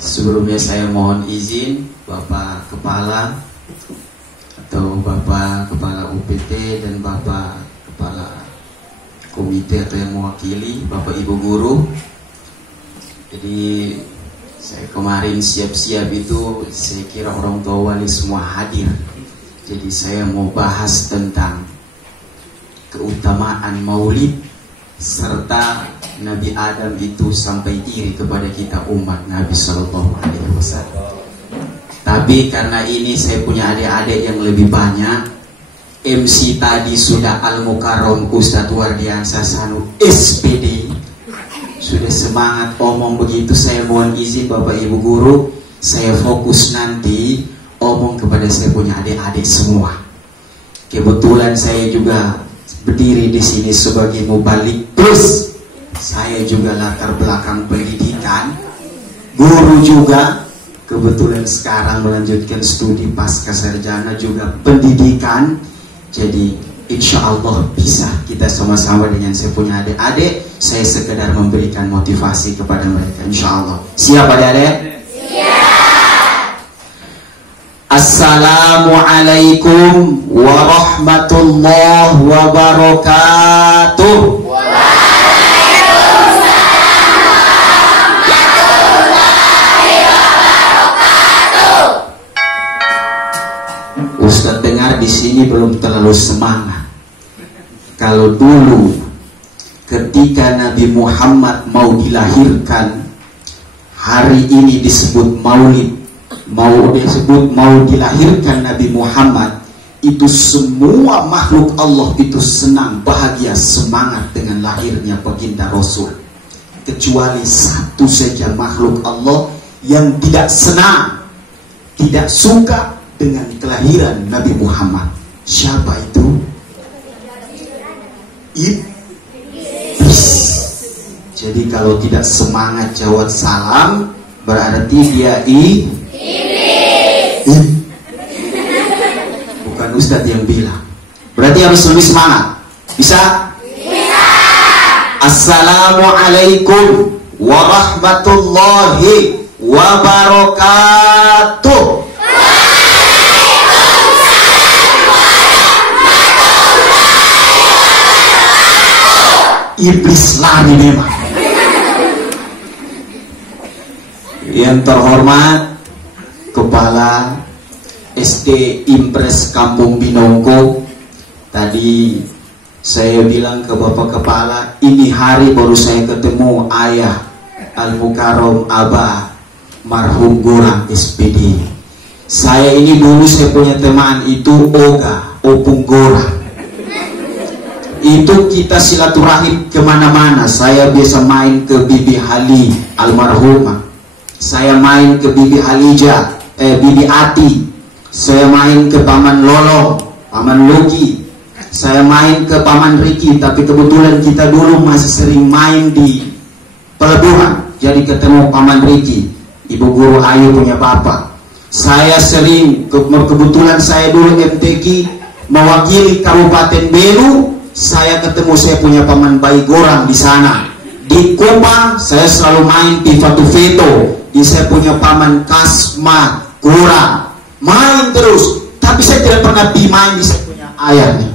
Sebelumnya saya mohon izin Bapak Kepala atau Bapak Kepala UPT dan Bapak Kepala Komite atau yang mewakili, Bapak Ibu Guru. Jadi saya kemarin siap-siap itu, saya kira orang tua wali semua hadir. Jadi saya mau bahas tentang keutamaan maulid serta Nabi Adam itu sampai iri kepada kita umat Nabi Sallallahu Alaihi Wasallam. Tapi karena ini saya punya adik-adik yang lebih banyak, MC tadi sudah Al-Mukarram Ustadz Wardiansa Sanu SPD, sudah semangat omong begitu. Saya mohon izin Bapak Ibu Guru, saya fokus nanti omong kepada saya punya adik-adik semua. Kebetulan saya juga berdiri di sini sebagai mubalik, plus saya juga latar belakang pendidikan, guru juga. Kebetulan sekarang melanjutkan studi pasca sarjana juga pendidikan. Jadi insya Allah bisa kita sama-sama dengan saya punya adik-adik. Saya sekedar memberikan motivasi kepada mereka, insya Allah. Siap adik-adik? Siap. Assalamualaikum warahmatullahi wabarakatuh. Ustadz dengar di sini belum terlalu semangat. Kalau dulu ketika Nabi Muhammad mau dilahirkan, hari ini disebut maulid, mau dilahirkan Nabi Muhammad, itu semua makhluk Allah itu senang, bahagia, semangat dengan lahirnya baginda Rasul. Kecuali satu saja makhluk Allah yang tidak senang, tidak suka dengan kelahiran Nabi Muhammad. Siapa itu? Iblis. Jadi kalau tidak semangat jawab salam, berarti dia iblis. Bukan Ustadz yang bilang. Berarti harus lebih semangat. Bisa? Bisa. Assalamualaikum warahmatullahi wabarakatuh. Iblis lari memang. Yang terhormat Kepala SD Impres Kampung Binongko, tadi saya bilang ke Bapak Kepala, ini hari baru saya ketemu ayah Al-Mukarram Abah marhum Gorang SPD. Saya ini dulu saya punya teman itu Oga, Opung Gorang. Itu kita silaturahim kemana-mana. Saya biasa main ke Bibi Hali almarhumah, saya main ke Bibi Halija, Bibi Ati, saya main ke Paman Lolo, Paman Loki, saya main ke Paman Riki. Tapi kebetulan kita dulu masih sering main di pelebuhan, jadi ketemu Paman Riki, Ibu Guru Ayu punya bapak. Saya sering, kebetulan saya dulu MTQ mewakili Kabupaten Belu, saya ketemu saya punya Paman Bayi Gorang di sana. Di Kupang saya selalu main Pivatu Veto, di saya punya Paman Kasma Gorang, main terus. Tapi saya tidak pernah main di saya punya ayah nih.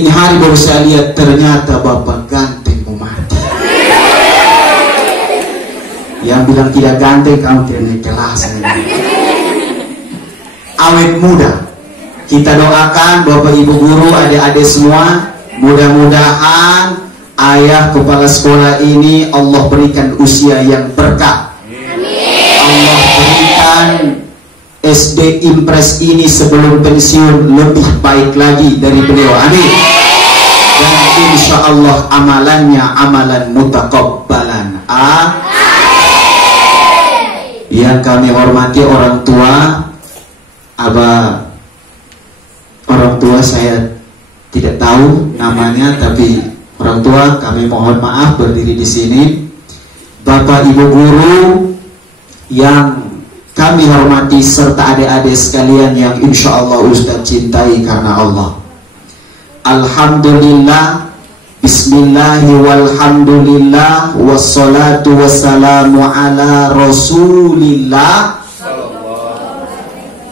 Ini hari baru saya lihat ternyata Bapak ganteng mau mati. Yang bilang tidak ganteng kamu tidak naik kelas. Awet muda. Kita doakan Bapak Ibu Guru, adik-adik semua, mudah-mudahan ayah kepala sekolah ini Allah berikan usia yang berkah. Allah berikan SD Impres ini sebelum pensiun lebih baik lagi dari beliau. Amin. Dan insya Allah amalannya amalan mutakabbalan. Yang kami hormati orang tua, orang tua saya tidak tahu namanya, tapi orang tua kami mohon maaf berdiri di sini. Bapak Ibu Guru yang kami hormati serta adik-adik sekalian yang insya Allah Ustadz cintai karena Allah. Alhamdulillah, Bismillah. Bismillahi walhamdulillah wassalatu wassalamu ala rasulillah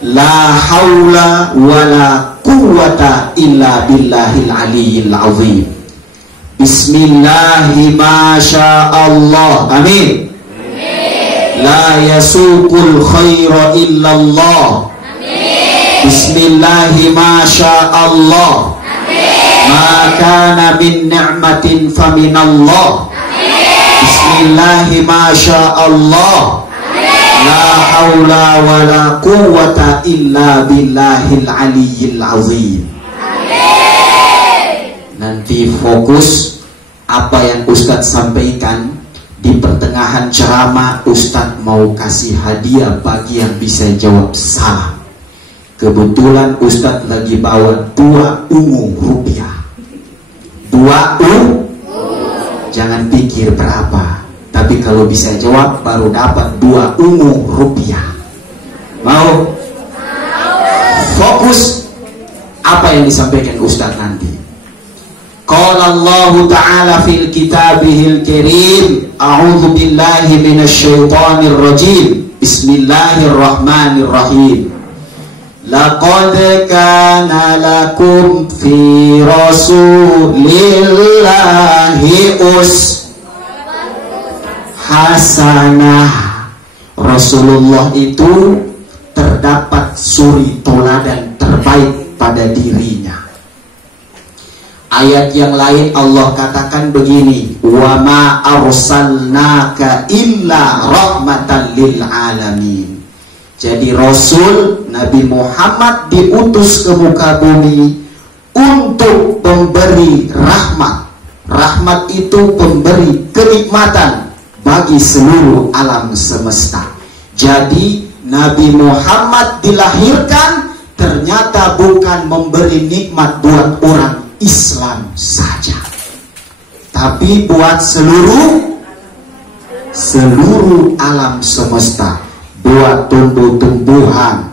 la haula wala quwwata illa billahil aliyyil azim. Bismillahi masyaallah. Amin. La yasuqul khaira illallah. Bismillahi masyaallah. Ma kana min ni'matin faminallah. Bismillahi masyaallah. La haula wala quwwata illa billahil aliyyil azim. Nanti fokus apa yang Ustadz sampaikan. Di pertengahan ceramah Ustadz mau kasih hadiah bagi yang bisa jawab salah. Kebetulan Ustadz lagi bawa 2 ungu rupiah. 2 ungu. Jangan pikir berapa, tapi kalau bisa jawab baru dapat 2 ungu rupiah. Mau? Fokus apa yang disampaikan Ustadz nanti. Qala Allah Ta'ala fil kitabihil karim. A'udzu billahi minasyaitonir rajim. Bismillahirrahmanirrahim. Laqad kana lakum fi rasulillahi hasanah. Rasulullah itu terdapat suri teladan terbaik pada dirinya. Ayat yang lain Allah katakan begini, wa ma arsalnaka illa rahmatan lil alamin. Jadi Rasul Nabi Muhammad diutus ke muka bumi untuk memberi rahmat. Rahmat itu pemberi kenikmatan bagi seluruh alam semesta. Jadi Nabi Muhammad dilahirkan ternyata bukan memberi nikmat buat orang Islam saja, tapi buat seluruh alam semesta, buat tumbuh-tumbuhan,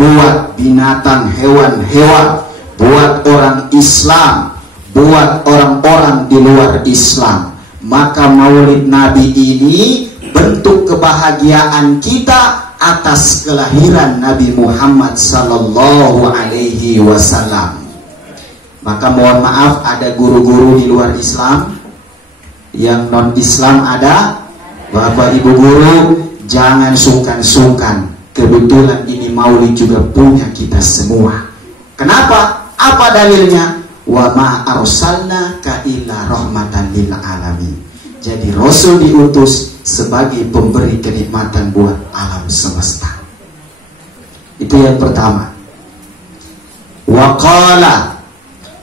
buat binatang, hewan-hewan, buat orang Islam, buat orang-orang di luar Islam. Maka Maulid Nabi ini bentuk kebahagiaan kita atas kelahiran Nabi Muhammad sallallahu alaihi wasallam. Maka mohon maaf, ada guru-guru di luar Islam, yang non-Islam ada. Bapak Ibu guru, jangan sungkan-sungkan. Kebetulan ini Maulid juga punya kita semua. Kenapa? Apa dalilnya? Wa ma arsalnaka illa rahmatan lil alamin. Jadi Rasul diutus sebagai pemberi kenikmatan buat alam semesta. Itu yang pertama. Wa qala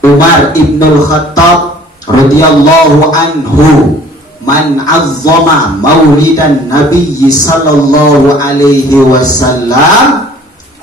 Umar ibnul Khattab radhiyallahu anhu, man azzama maulidan nabiyyi sallallahu alaihi wasallam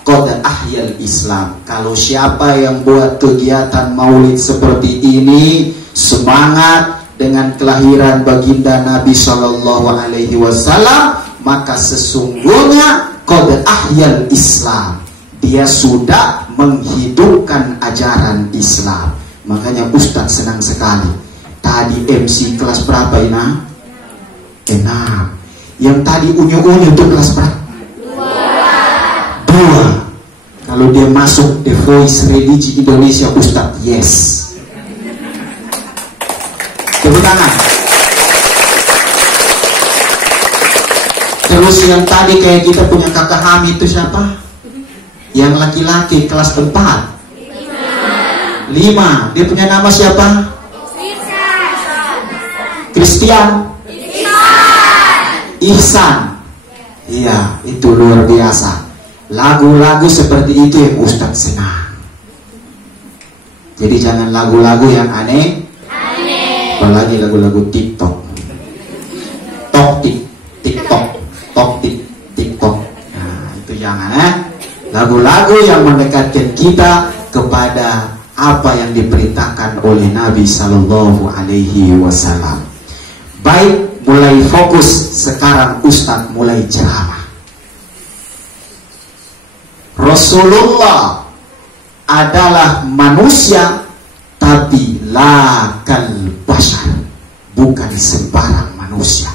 qad ahyal Islam. Kalau siapa yang buat kegiatan maulid seperti ini, semangat dengan kelahiran baginda Nabi sallallahu alaihi wasallam, maka sesungguhnya qad ahyal Islam. Dia sudah menghidupkan ajaran Islam. Makanya Ustadz senang sekali. Tadi MC kelas berapa ini? 6. Yang tadi unyu-unyu itu kelas berapa? 2. Kalau dia masuk The Voice Religi Indonesia, Ustadz yes. Tepuk tangan. Terus yang tadi kayak kita punya kakak Hamid itu siapa? Yang laki-laki kelas 4. 5. Dia punya nama siapa? Christian. Ihsan. Iya, itu luar biasa. Lagu-lagu seperti itu yang Ustadz senang. Jadi jangan lagu-lagu yang aneh. Apalagi lagu-lagu TikTok. TikTok. Nah, itu jangan Lagu-lagu yang mendekatkan kita kepada apa yang diperintahkan oleh Nabi Sallallahu Alaihi Wasallam. Baik, mulai fokus sekarang Ustadz mulai ceramah. Rasulullah adalah manusia tapi la kal bashar, bukan sembarang manusia.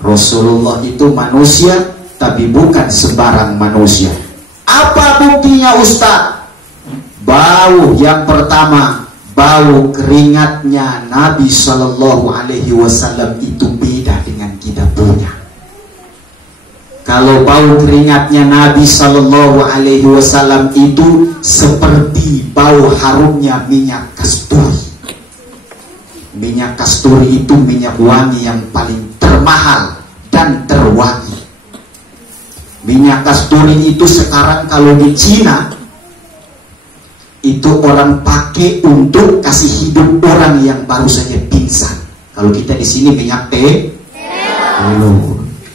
Rasulullah itu manusia, tapi bukan sembarang manusia. Apa buktinya Ustaz? Bau yang pertama, bau keringatnya Nabi Shallallahu Alaihi Wasallam itu beda dengan kita punya. Kalau bau keringatnya Nabi Shallallahu Alaihi Wasallam itu seperti bau harumnya minyak kasturi. Minyak kasturi itu minyak wangi yang paling termahal dan terwangi. Minyak kasturi itu sekarang kalau di Cina itu orang pakai untuk kasih hidup orang yang baru saja pingsan. Kalau kita di sini minyak teh,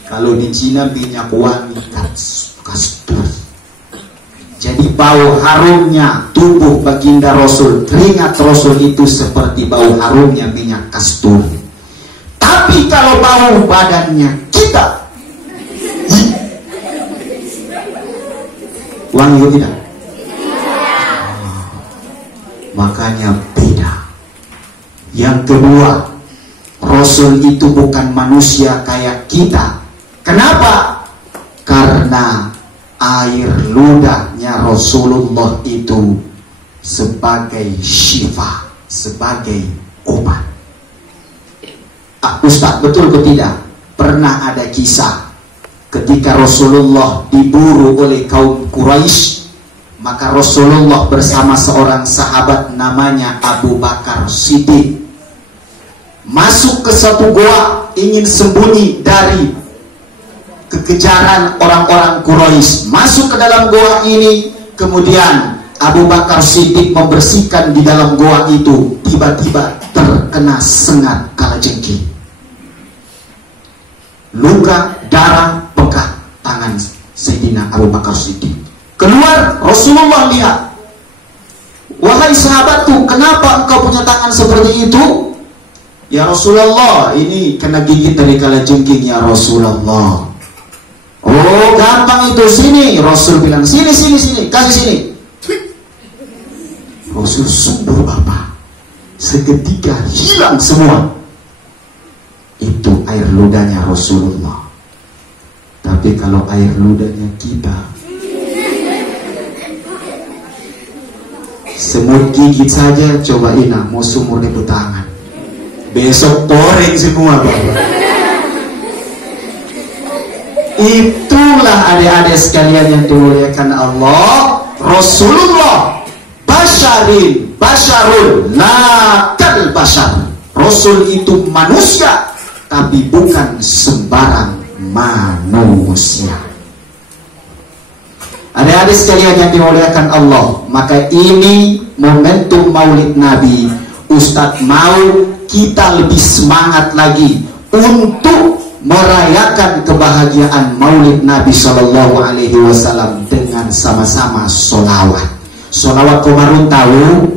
kalau di Cina minyak wangi kasturi. Jadi bau harumnya tubuh baginda Rasul, keringat Rasul itu seperti bau harumnya minyak kasturi. Tapi kalau bau badannya kita, wangi atau tidak? Makanya beda. Yang kedua, Rasul itu bukan manusia kayak kita. Kenapa? Karena air ludahnya Rasulullah itu sebagai syifa, sebagai obat. Ustaz, betul atau tidak? Pernah ada kisah ketika Rasulullah diburu oleh kaum Quraisy, maka Rasulullah bersama seorang sahabat namanya Abu Bakar Siddiq masuk ke satu goa, ingin sembunyi dari kekejaran orang-orang Quraisy. Masuk ke dalam goa ini, kemudian Abu Bakar Siddiq membersihkan di dalam goa itu, tiba-tiba terkena sengat kalajengking. Luka, darah, bekas tangan Sayyidina Abu Bakar Siddiq. Keluar, Rasulullah lihat, wahai sahabatku, kenapa engkau punya tangan seperti itu? Ya Rasulullah, ini kena gigit dari kalajengking ya Rasulullah. Oh gampang itu, sini. Rasul bilang sini, kasih sini. Rasul subur bapak, seketika hilang semua. Itu air ludahnya Rasulullah. Tapi kalau air ludahnya kita, semut gigit saja, coba ina mau sumur di tangan, besok toreng semua bapak. Itulah adik-adik sekalian yang dimuliakan Allah, Rasulullah basyarun lakal basyar. Rasul itu manusia, tapi bukan sembarang manusia. Adik-adik sekalian yang dimuliakan Allah, maka ini momentum Maulid Nabi. Ustadz mau kita lebih semangat lagi untuk merayakan kebahagiaan Maulid Nabi Shallallahu Alaihi Wasallam dengan sama-sama solawat. Solawat Komarun tahu?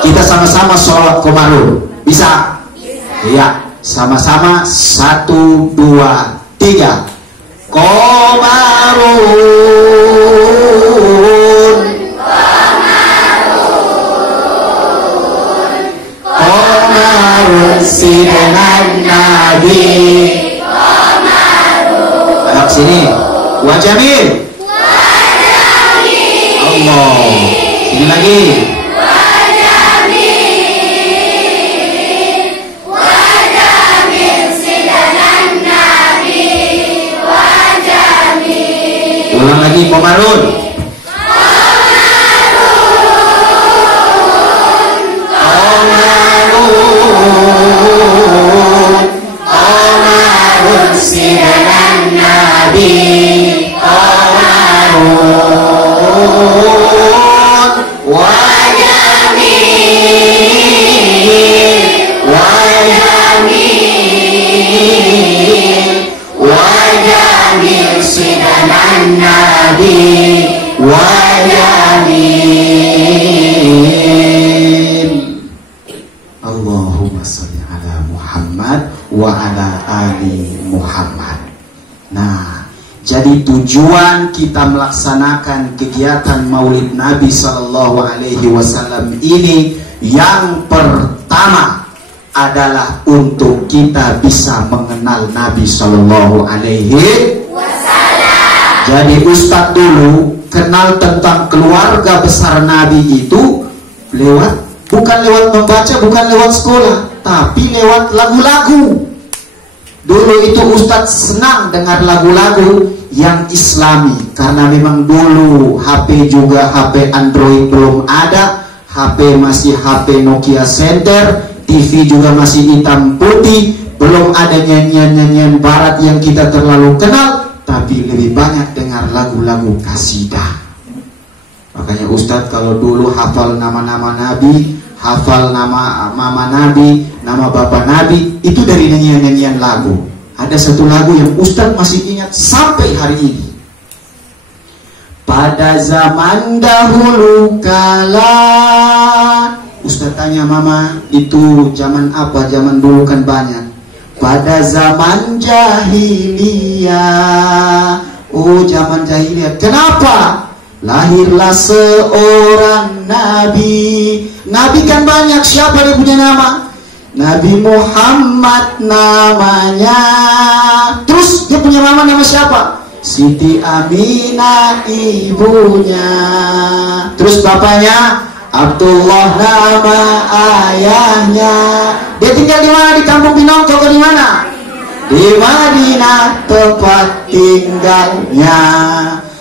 Kita sama-sama solawat Komarun. Bisa? Iya. Sama-sama 1, 2, 3. Komarun. Si dengan Nabi Komarun. Ayo sini. Wajamil. Allah. Sini lagi. Wajamil si dengan Nabi. Wajamil. Ulang lagi Komarun. Allahumma sholli ala Muhammad wa ala ali Muhammad. Nah, jadi Jadi tujuan kita melaksanakan kegiatan Maulid Nabi Sallallahu Alaihi Wasallam ini yang pertama adalah untuk kita bisa mengenal Nabi Sallallahu Alaihi Wasallam. Jadi Ustadz dulu kenal tentang keluarga besar Nabi itu bukan lewat membaca, bukan lewat sekolah, tapi lewat lagu-lagu. Dulu itu Ustadz senang dengar lagu-lagu yang Islami, karena memang dulu HP juga HP Android belum ada, HP masih HP Nokia Center, TV juga masih hitam putih, belum ada nyanyian-nyanyian barat yang kita terlalu kenal, tapi lebih banyak dengar lagu-lagu kasidah. Makanya Ustadz kalau dulu hafal nama-nama Nabi, hafal nama mama Nabi, nama bapak Nabi, itu dari nyanyian-nyanyian lagu. Ada satu lagu yang Ustadz masih ingat sampai hari ini. Pada zaman dahulu kala, Ustadz tanya mama, itu zaman apa? Zaman dulu kan banyak. Pada zaman jahiliyah. Oh, zaman jahiliyah. Kenapa? Lahirlah seorang nabi. Nabi kan banyak, siapa dia punya nama? Nabi Muhammad namanya. Terus dia punya nama siapa? Siti Aminah ibunya. Terus bapaknya Abdullah nama ayahnya. Dia tinggal di mana? Di kampung Pinongko atau di mana? Di Madinah tempat tinggalnya.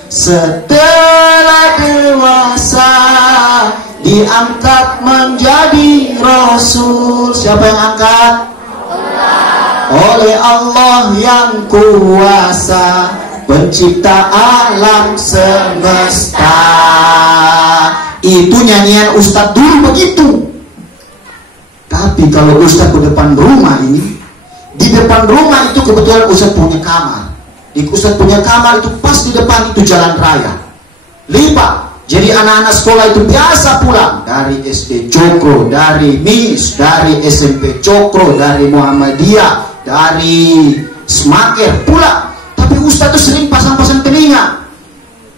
Setelah dewasa diangkat menjadi Rasul. Siapa yang angkat? Allah. Oleh Allah yang kuasa, pencipta alam semesta. Itu nyanyian Ustadz dulu begitu. Tapi kalau Ustadz ke depan rumah ini, di depan rumah itu kebetulan Ustadz punya kamar. Di Ustadz punya kamar itu pas di depan itu jalan raya. Lipat. Jadi anak-anak sekolah itu biasa pulang dari SD Cokro, dari MIS, dari SMP Cokro, dari Muhammadiyah, dari Semaker pulang. Tapi Ustadz itu sering pasang-pasang telinga.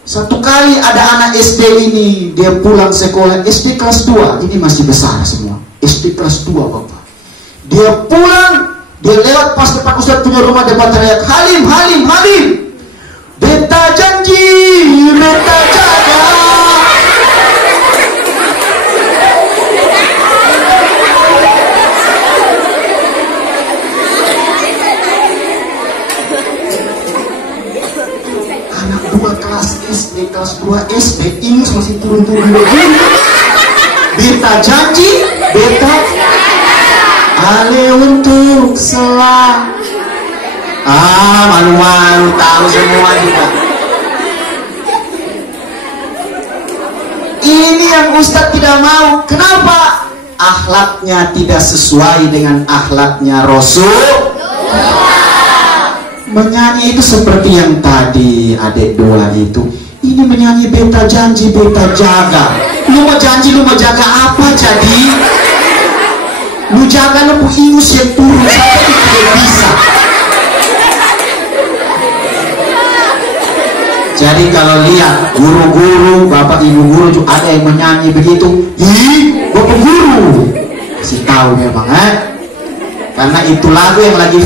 Satu kali ada anak SD ini, dia pulang sekolah SD kelas 2, ini masih besar semua, SD kelas 2 Bapak. Dia pulang, dia lewat pas depan Ustadz punya rumah, dia teriak, Halim, Halim, Halim, beta janji, beta jaga. SD kelas 2 SD ini masih turun-turun begini. Beta janji, beta ale untuk selang. Malu-malu tahu semua juga. Ini yang Ustadz tidak mau. Kenapa? Akhlaknya tidak sesuai dengan akhlaknya Rasul. Menyanyi itu seperti yang tadi adik dua itu. Ini menyanyi beta janji, beta jaga. Lu mau janji, lu mau jaga apa jadi? Lu jaga lu ingus yang turun sampai tidak bisa. Jadi kalau lihat guru-guru, bapak ibu guru juga ada yang menyanyi begitu. Ih, bapak guru. Kasih tahu memang karena itu lagu yang lagi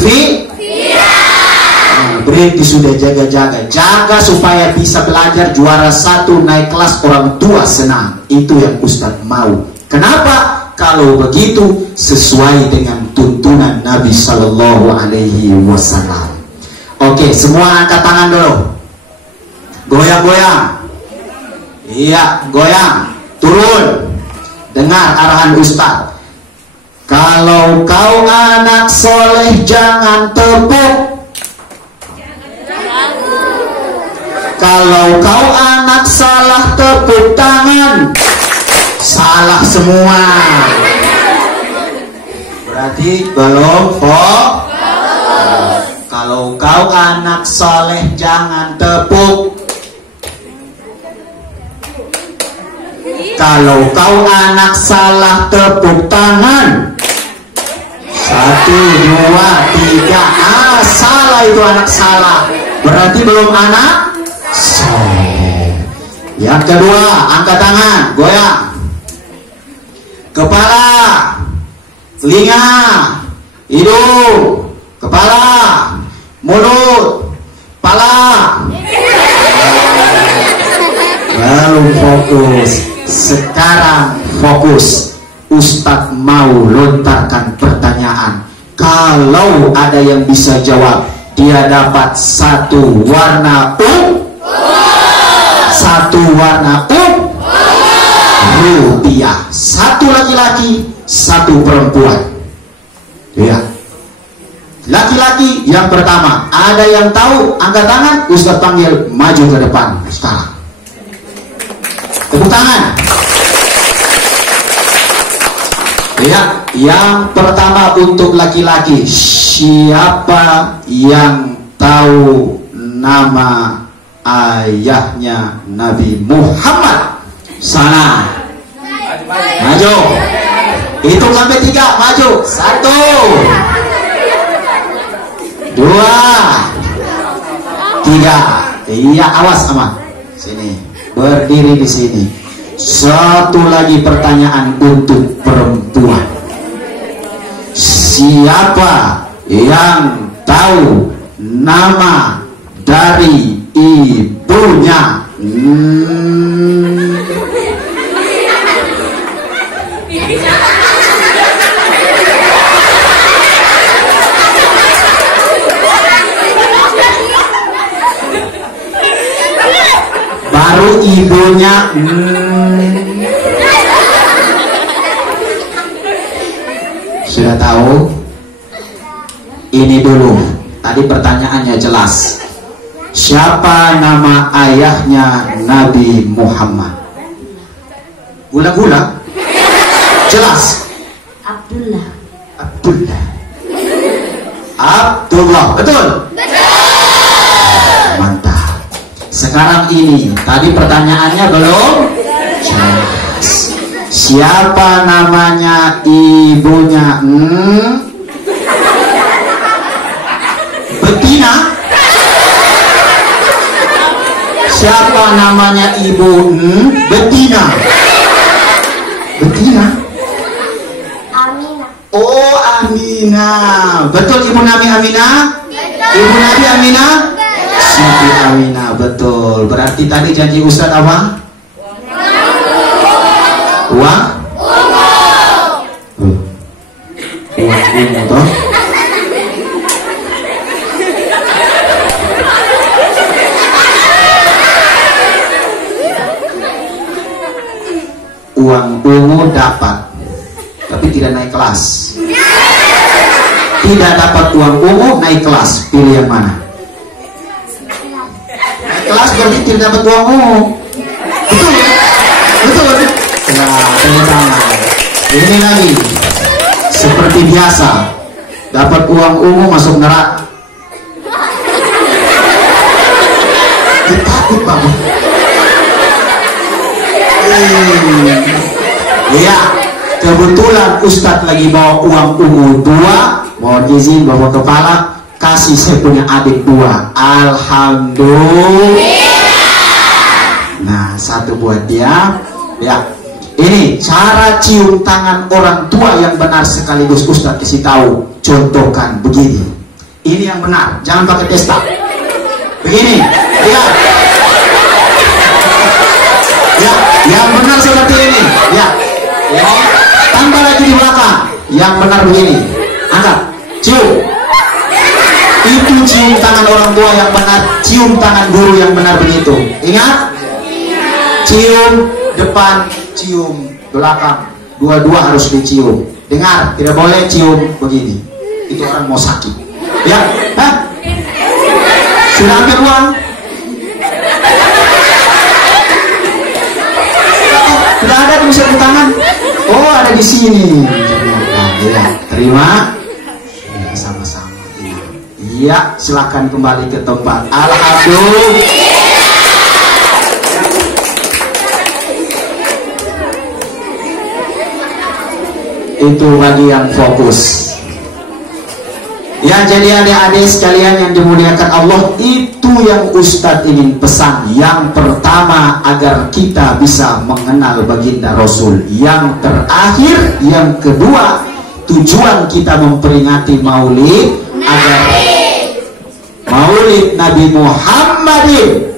berarti sudah jaga-jaga, jaga supaya bisa belajar juara 1, naik kelas, orang tua senang. Itu yang Ustadz mau. Kenapa? Kalau begitu sesuai dengan tuntunan Nabi Sallallahu Alaihi Wasallam. Oke, semua angkat tangan dulu. Goyang-goyang. Iya, goyang. Turun. Dengar arahan Ustadz. Kalau kau anak soleh jangan tepuk. Kalau kau anak salah tepuk tangan. Salah semua. Berarti belum Kalau kau anak soleh jangan tepuk. Kalau kau anak salah tepuk tangan. 1, 2, 3. Salah itu anak salah. Berarti belum anak soleh. Yang kedua, angkat tangan, goyang. Kepala, telinga, hidung, kepala, mulut, kepala. Belum fokus. Sekarang fokus. Ustadz mau lontarkan pertanyaan. Kalau ada yang bisa jawab, dia dapat satu warna satu warna rupiah. Satu laki-laki, satu perempuan. Ya. Laki-laki yang pertama, ada yang tahu? Angkat tangan, Ustadz panggil maju ke depan sekarang. Tepuk tangan. Ya, yang pertama untuk laki-laki, siapa yang tahu nama ayahnya Nabi Muhammad? Sana. Maju. Hitung sampai 3, maju. 1, 2, 3. Iya, awas aman. Sini. Berdiri di sini. Satu lagi pertanyaan untuk perempuan. Siapa yang tahu nama dari ibunya? Baru ibunya. Sudah tahu? Ini dulu. Tadi pertanyaannya jelas. Siapa nama ayahnya Nabi Muhammad? Gula-gula? Jelas. Abdullah. Abdullah. Abdullah. Betul? Mantap. Sekarang ini, tadi pertanyaannya belum jelas. Siapa namanya ibunya? Betina. Siapa namanya ibu? Betina. Betina. Aminah. Oh, Aminah. Betul ibu Nabi Aminah? Ibu Nabi Aminah? Siti Aminah, betul. Berarti tadi janji Ustadz apa? Uang? Uang ungu toh? Uang ungu dapat, tapi tidak naik kelas. Tidak dapat uang ungu, naik kelas. Pilih yang mana? Naik kelas berarti tidak dapat uang ungu. Betul ya? Betul. Nah, tepuk tangan. Ini lagi seperti biasa, dapat uang ungu masuk neraka. Takut banget. Iya, kebetulan Ustadz lagi bawa uang ungu 2. Mohon izin bawa kepala, kasih saya punya adik 2. Alhamdulillah. Nah, 1 buat dia. Ya. Ini cara cium tangan orang tua yang benar sekaligus Ustadz kasih tahu. Contohkan begini. Ini yang benar, jangan pakai testa. Begini, ya. Ya, yang benar seperti ini. Ya. Ya. Tambah lagi di belakang. Yang benar begini. Angkat, cium. Itu cium tangan orang tua yang benar, cium tangan guru yang benar begitu. Ingat? Cium depan, cium belakang, dua-dua harus dicium. Dengar, tidak boleh cium begini. Itu orang mau sakit. Ya, hah? Sudah ambil uang? Sudah ada tulisan di tangan? Oh, ada di sini. Ya, terima. Ya, sama-sama. Iya, silakan kembali ke tempat. Alhamdulillah. Itu bagi yang fokus. Ya, jadi adik-adik sekalian yang dimuliakan Allah, itu yang Ustadz ingin pesan. Yang pertama, agar kita bisa mengenal baginda Rasul. Yang terakhir, yang kedua, tujuan kita memperingati Maulid agar Maulid Nabi Muhammadin,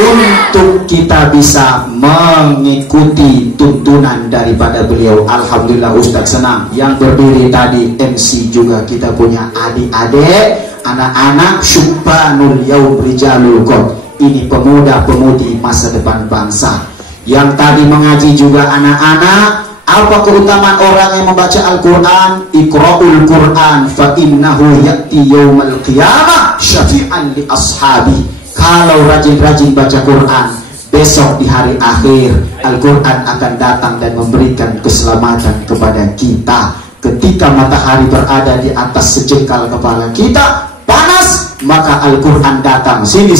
untuk kita bisa mengikuti tuntunan daripada beliau. Alhamdulillah Ustadz senang. Yang berdiri tadi MC juga kita punya adik-adik, anak-anak Syubbanul Yaum Rijalul Qad. Ini pemuda-pemudi masa depan bangsa. Yang tadi mengaji juga anak-anak. Apa keutamaan orang yang membaca Al-Quran? Iqra'ul Quran fa innahu ya'ti yaumal qiyamah syafi'an li ashabi. Kalau rajin-rajin baca Quran, besok di hari akhir Al-Quran akan datang dan memberikan keselamatan kepada kita. Ketika matahari berada di atas sejengkal kepala kita, panas, maka Al-Quran datang. Sini,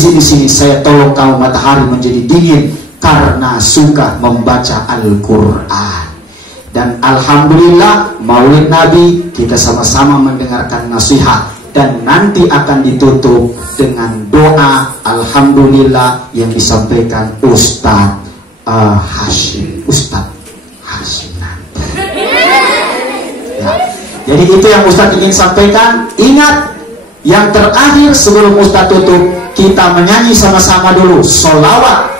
saya tolong kamu matahari menjadi dingin karena suka membaca Al-Quran. Dan Alhamdulillah Maulid Nabi kita sama-sama mendengarkan nasihat. Dan nanti akan ditutup dengan doa Alhamdulillah yang disampaikan Ustadz Hashim. Ustadz Hashim nanti ya. Jadi itu yang Ustadz ingin sampaikan. Ingat, yang terakhir sebelum Ustadz tutup, kita menyanyi sama-sama dulu sholawat.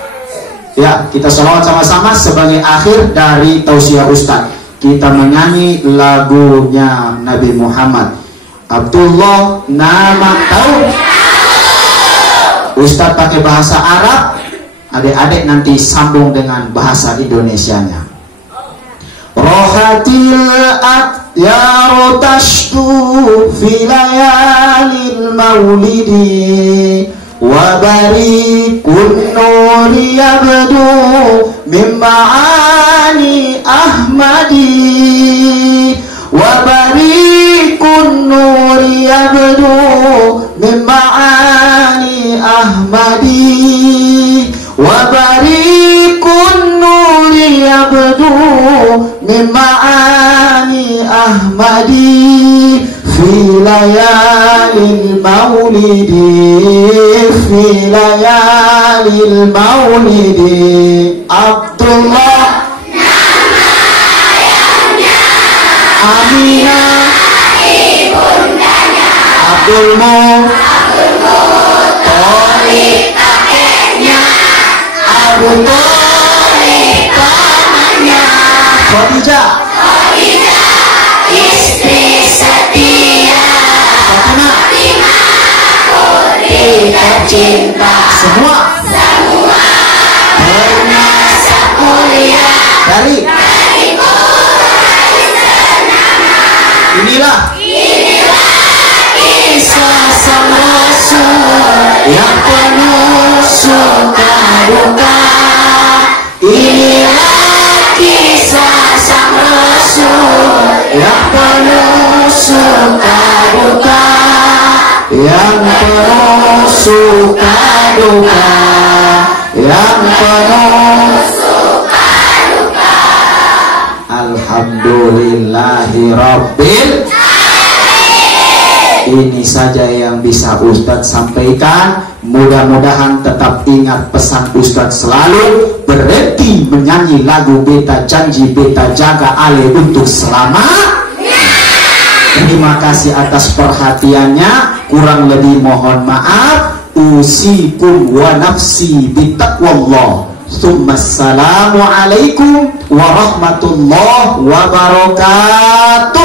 Ya, kita sholawat sama-sama sebagai akhir dari tausiah Ustadz. Kita menyanyi lagunya Nabi Muhammad. Abdullah nama tahu. Ustadz pakai bahasa Arab, adik-adik nanti sambung dengan bahasa Indonesianya. Rohatil akhyaru tashku fi layalil maulidi wa barikun nuri yabdu min ma'ani ahmadi wa barikun nuri yabdu min ma'ani ahmadi wa barikun nuri yabdu min ma'ani ahmadi fi layalil maulidi fi layalil maulidi. Abdullah Aminah ibundanya, Abdul Muthalib kakeknya, Abu Thalib pamannya, Khadijah istri setia, Fatimah putri tercinta, semua bernasab mulia dari Inilah kisah sang Rasul yang penuh suka duka. Inilah kisah sang Rasul yang penuh suka duka, yang penuh suka duka, yang penuh suka duka. Alhamdulillahi Rabbil Alamin. Ini saja yang bisa Ustadz sampaikan. Mudah-mudahan tetap ingat pesan Ustadz selalu berhenti menyanyi lagu beta janji beta jaga ale untuk selamat. Terima kasih atas perhatiannya. Kurang lebih mohon maaf. Usikum wa nafsi bitaqwallah. Assalamualaikum warahmatullahi wabarakatuh.